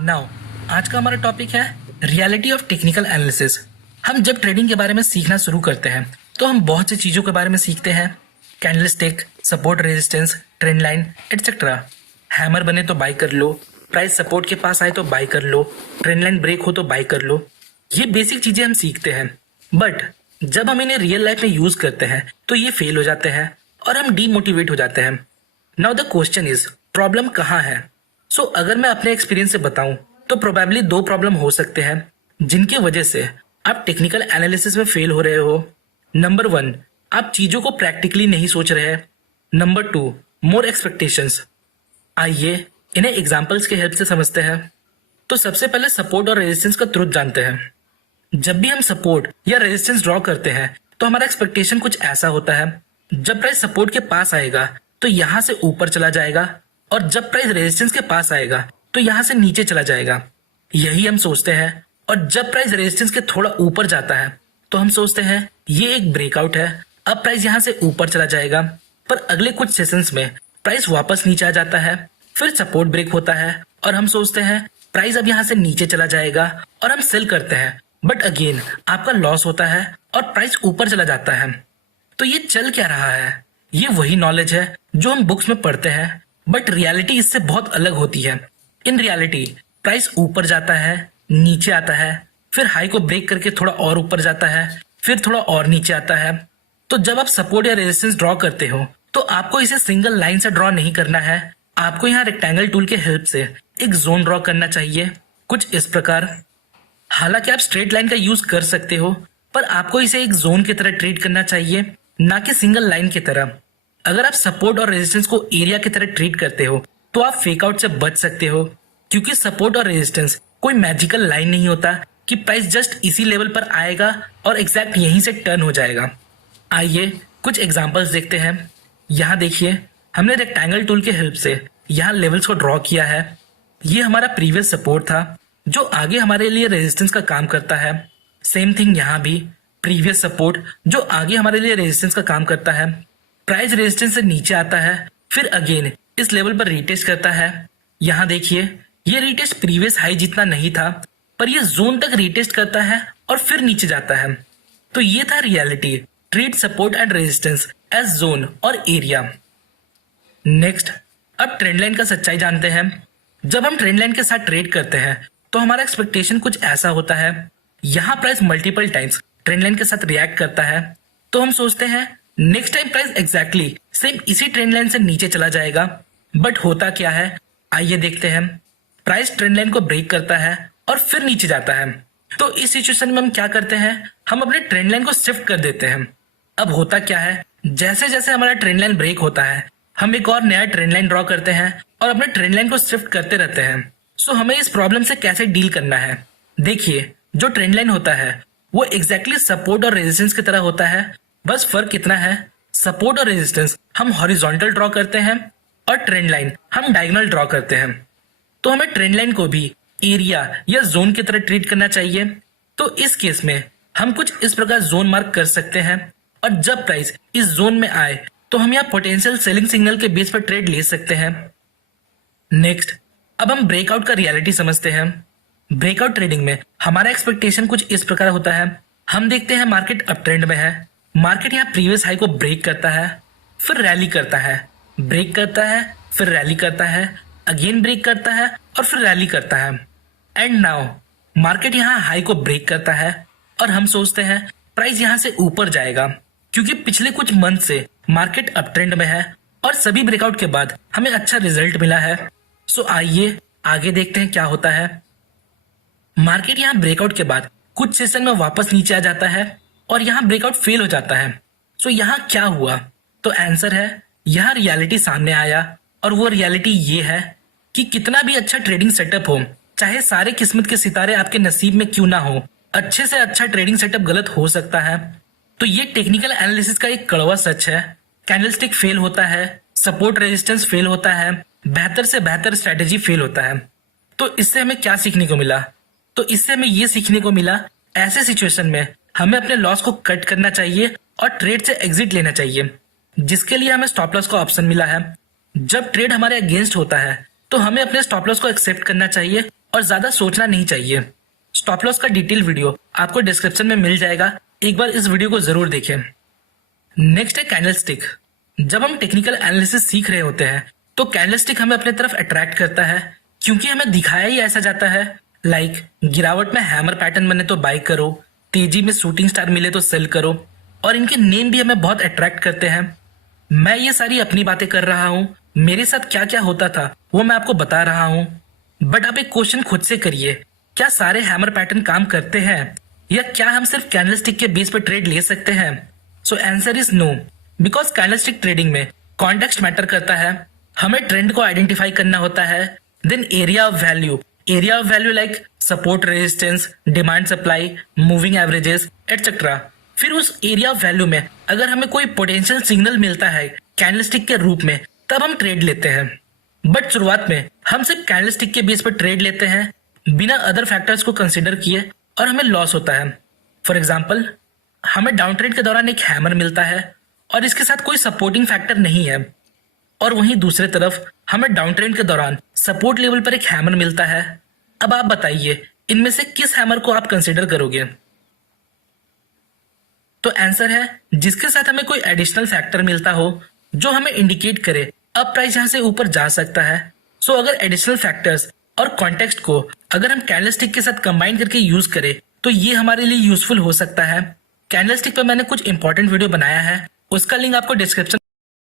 Now आज का हमारा टॉपिक है रियलिटी ऑफ टेक्निकल एनालिसिस। हम जब ट्रेडिंग के बारे में सीखना शुरू करते हैं तो हम बहुत सी चीज़ों के बारे में सीखते हैं। Candlestick, support, resistance, trend line etcetera. Hammer बने तो बाय कर लो, प्राइस सपोर्ट के पास आए तो बाय कर लो, ट्रेंड लाइन ब्रेक हो तो बाय कर लो। ये बेसिक चीज़ें हम सीखते हैं, बट जब हम इन्हें रियल लाइफ में यूज करते हैं तो ये फेल हो जाते हैं और हम डीमोटिवेट हो जाते हैं। Now the question is, problem कहाँ है? सो अगर मैं अपने एक्सपीरियंस से बताऊं तो प्रोबेबली दो प्रॉब्लम हो सकते हैं जिनकी वजह से आप टेक्निकल एनालिसिस में फेल हो रहे हो। नंबर 1, आप चीजों को प्रैक्टिकली नहीं सोच रहे। नंबर 2, मोर एक्सपेक्टेशंस। आइए इन्हें एग्जांपल्स के हेल्प से समझते हैं। तो सबसे पहले सपोर्ट और रेजिस्टेंस का ट्रुथ जानते हैं। जब भी हम सपोर्ट या रेजिस्टेंस ड्रॉ करते हैं तो हमारा एक्सपेक्टेशन कुछ ऐसा होता है, जब प्राइस सपोर्ट के पास आएगा तो यहां से ऊपर चला जाएगा और जब प्राइस रेजिस्टेंस के पास आएगा तो यहां से नीचे चला जाएगा। यही हम सोचते हैं। और जब प्राइस रेजिस्टेंस के थोड़ा ऊपर जाता है तो हम सोचते हैं ये एक ब्रेकआउट है, अब प्राइस यहां से ऊपर चला जाएगा। पर अगले कुछ सेशंस में प्राइस वापस नीचे आ जाता है, फिर सपोर्ट ब्रेक होता है और हम सोचते हैं प्राइस अब यहां से नीचे चला जाएगा और हम सेल करते हैं, बट अगेन आपका लॉस होता है और प्राइस ऊपर चला जाता है। तो ये चल क्या रहा है? ये वही नॉलेज है जो हम बुक्स में पढ़ते हैं, बट रियलिटी इससे बहुत अलग होती है। इन रियलिटी प्राइस ऊपर जाता है, नीचे आता है, फिर हाई को ब्रेक करके थोड़ा और ऊपर जाता है, फिर थोड़ा और नीचे आता है। तो जब आप सपोर्ट या रेजिस्टेंस ड्रॉ करते हो तो आपको इसे सिंगल लाइन से ड्रॉ नहीं करना है। आपको यहाँ रेक्टेंगल टूल के हेल्प से एक जोन ड्रॉ करना चाहिए, कुछ इस प्रकार। हालांकि आप स्ट्रेट लाइन का यूज कर सकते हो, पर आपको इसे एक जोन की तरह ट्रीट करना चाहिए, ना कि सिंगल लाइन की तरह। अगर आप सपोर्ट और रेजिस्टेंस को एरिया की तरह ट्रीट करते हो तो आप फेक आउट से बच सकते हो, क्योंकि सपोर्ट और रेजिस्टेंस कोई मैजिकल लाइन नहीं होता कि प्राइस जस्ट इसी लेवल पर आएगा और एग्जैक्ट यहीं से टर्न हो जाएगा। आइए कुछ एग्जांपल्स देखते हैं। यहाँ देखिए, हमने रेक्टेंगल टूल के हेल्प से यहाँ लेवल्स को ड्रॉ किया है। ये हमारा प्रीवियस सपोर्ट था जो आगे हमारे लिए रेजिस्टेंस का काम करता है। सेम थिंग यहाँ भी, प्रीवियस सपोर्ट जो आगे हमारे लिए रेजिस्टेंस का काम करता है। प्राइस रेजिस्टेंस से नीचे आता है, फिर अगेन इस लेवल पर रीटेस्ट करता है। यहाँ देखिए, ये रीटेस्ट प्रीवियस हाई जितना नहीं था, पर ये जोन तक रीटेस्ट करता है और फिर नीचे जाता है। तो ये था reality, treat support and resistance as zone और एरिया। नेक्स्ट, अब ट्रेंड लाइन का सच्चाई जानते हैं। जब हम ट्रेंड लाइन के साथ ट्रेड करते हैं तो हमारा एक्सपेक्टेशन कुछ ऐसा होता है। यहाँ price multiple times trend line के साथ रिएक्ट करता है, तो हम सोचते हैं next time price exactly same इसी ट्रेंड लाइन से नीचे चला जाएगा। बट होता क्या है, आइए देखते हैं। प्राइस ट्रेंड लाइन को ब्रेक करता है और फिर नीचे जाता है। तो इस सिचुएशन में हम क्या करते हैं, हम अपने ट्रेंड लाइन को शिफ्ट कर देते हैं। अब होता क्या है, जैसे जैसे हमारा ट्रेंड लाइन ब्रेक होता है हम एक और नया ट्रेंड लाइन ड्रॉ करते हैं और अपने ट्रेंड लाइन को शिफ्ट करते रहते हैं। सो हमें इस प्रॉब्लम से कैसे डील करना है? देखिए, जो ट्रेंड लाइन होता है वो एग्जैक्टली सपोर्ट और रेजिस्टेंस की तरह होता है, बस फर्क इतना है, सपोर्ट और रेजिस्टेंस हम हॉरिजॉन्टल ड्रॉ करते हैं और ट्रेंड लाइन हम डायगोनल ड्रॉ करते हैं। तो हमें ट्रेंड लाइन को भी एरिया या जोन की तरह ट्रीट करना चाहिए। तो इस केस में हम कुछ इस प्रकार जोन मार्क कर सकते हैं और जब प्राइस इस जोन में आए तो हम यहाँ पोटेंशियल सेलिंग सिग्नल के बेस पर ट्रेड ले सकते हैं। नेक्स्ट, अब हम ब्रेकआउट का रियलिटी समझते हैं। ब्रेकआउट ट्रेडिंग में हमारा एक्सपेक्टेशन कुछ इस प्रकार होता है। हम देखते हैं मार्केट अप ट्रेंड में है, मार्केट यहाँ प्रीवियस हाई को ब्रेक करता है, फिर रैली करता है, ब्रेक करता है, फिर रैली करता है, अगेन ब्रेक करता है और फिर रैली करता है। एंड नाउ मार्केट यहाँ हाई को ब्रेक करता है और हम सोचते हैं प्राइस यहाँ से ऊपर जाएगा, क्योंकि पिछले कुछ मंथ से मार्केट अप ट्रेंड में है और सभी ब्रेकआउट के बाद हमें अच्छा रिजल्ट मिला है। सो आइए आगे देखते हैं क्या होता है। मार्केट यहाँ ब्रेकआउट के बाद कुछ सेशन में वापस नीचे आ जाता है और यहाँ ब्रेकआउट फेल हो जाता है। सो यहाँ क्या हुआ? तो आंसर है, यहाँ रियलिटी सामने आया और वो रियलिटी ये है कि कितना भी अच्छा ट्रेडिंग सेटअप हो, चाहे सारे किस्मत के सितारे आपके नसीब में क्यों ना हो, अच्छे से अच्छा ट्रेडिंग सेटअप गलत हो सकता है। तो ये टेक्निकल एनालिसिस का एक कड़वा सच है। कैंडलस्टिक फेल होता है, सपोर्ट रेजिस्टेंस फेल होता है, बेहतर से बेहतर स्ट्रेटेजी फेल होता है। तो इससे हमें क्या सीखने को मिला? तो इससे हमें ये सीखने को मिला, ऐसे सिचुएशन में हमें अपने लॉस को कट करना चाहिए और ट्रेड से एग्जिट लेना चाहिए, जिसके लिए हमें स्टॉप लॉस का ऑप्शन मिला है। जब ट्रेड हमारे अगेंस्ट होता है तो हमें अपने स्टॉप लॉस को एक्सेप्ट करना चाहिए और ज्यादा सोचना नहीं चाहिए। स्टॉप लॉस का डिटेल वीडियो आपको डिस्क्रिप्शन में मिल जाएगा, एक बार इस वीडियो को जरूर देखें। नेक्स्ट है कैंडलस्टिक। जब हम टेक्निकल एनालिसिस सीख रहे होते हैं तो कैंडलस्टिक हमें अपने तरफ अट्रैक्ट करता है, क्योंकि हमें दिखाया ही ऐसा जाता है लाइक गिरावट में हैमर पैटर्न बने तो बाय करो, तेजी में शूटिंग स्टार मिले तो सेल करो, और इनके नेम भी हमें बहुत अट्रैक्ट करते हैं। मैं ये सारी अपनी बातें कर रहा हूँ, मेरे साथ क्या क्या होता था वो मैं आपको बता रहा हूँ। बट आप एक क्वेश्चन खुद से करिए, क्या सारे हैमर पैटर्न काम करते हैं, या क्या हम सिर्फ कैंडलस्टिक के बेस पर ट्रेड ले सकते हैं? So answer is no, because candlestick trading में कॉन्टेक्स्ट मैटर करता है। हमें ट्रेंड को आइडेंटिफाई करना होता है, then area of value like support resistance, demand supply, moving averages etcetera. फिर उस एरिया ऑफ वैल्यू में अगर हमें कोई पोटेंशियल सिग्नल मिलता है कैंडलस्टिक के रूप में, तब हम ट्रेड लेते हैं। बट शुरुआत में हम सिर्फ कैंडलस्टिक के बेस पर ट्रेड लेते हैं बिना अदर फैक्टर्स को कंसिडर किए, और हमें लॉस होता है। फॉर एग्जाम्पल, हमें डाउन ट्रेड के दौरान एक हैमर मिलता है और इसके साथ कोई सपोर्टिंग फैक्टर नहीं है, और वहीं दूसरे तरफ हमें डाउन ट्रेंड के दौरान सपोर्ट लेवल पर एक हैमर मिलता है। अब आप बताइए इनमें से किस हैमर को आप कंसिडर करोगे? तो आंसर है जिसके साथ हमें कोई एडिशनल फैक्टर मिलता हो जो हमें इंडिकेट करे अब प्राइस यहां से ऊपर जा सकता है। सो अगर एडिशनल फैक्टर्स और कॉन्टेक्स्ट को अगर हम कैंडलस्टिक के साथ कंबाइन करके यूज करें तो ये हमारे लिए यूजफुल हो सकता है। कैंडलस्टिक पर मैंने कुछ इंपॉर्टेंट वीडियो बनाया है, उसका लिंक आपको डिस्क्रिप्शन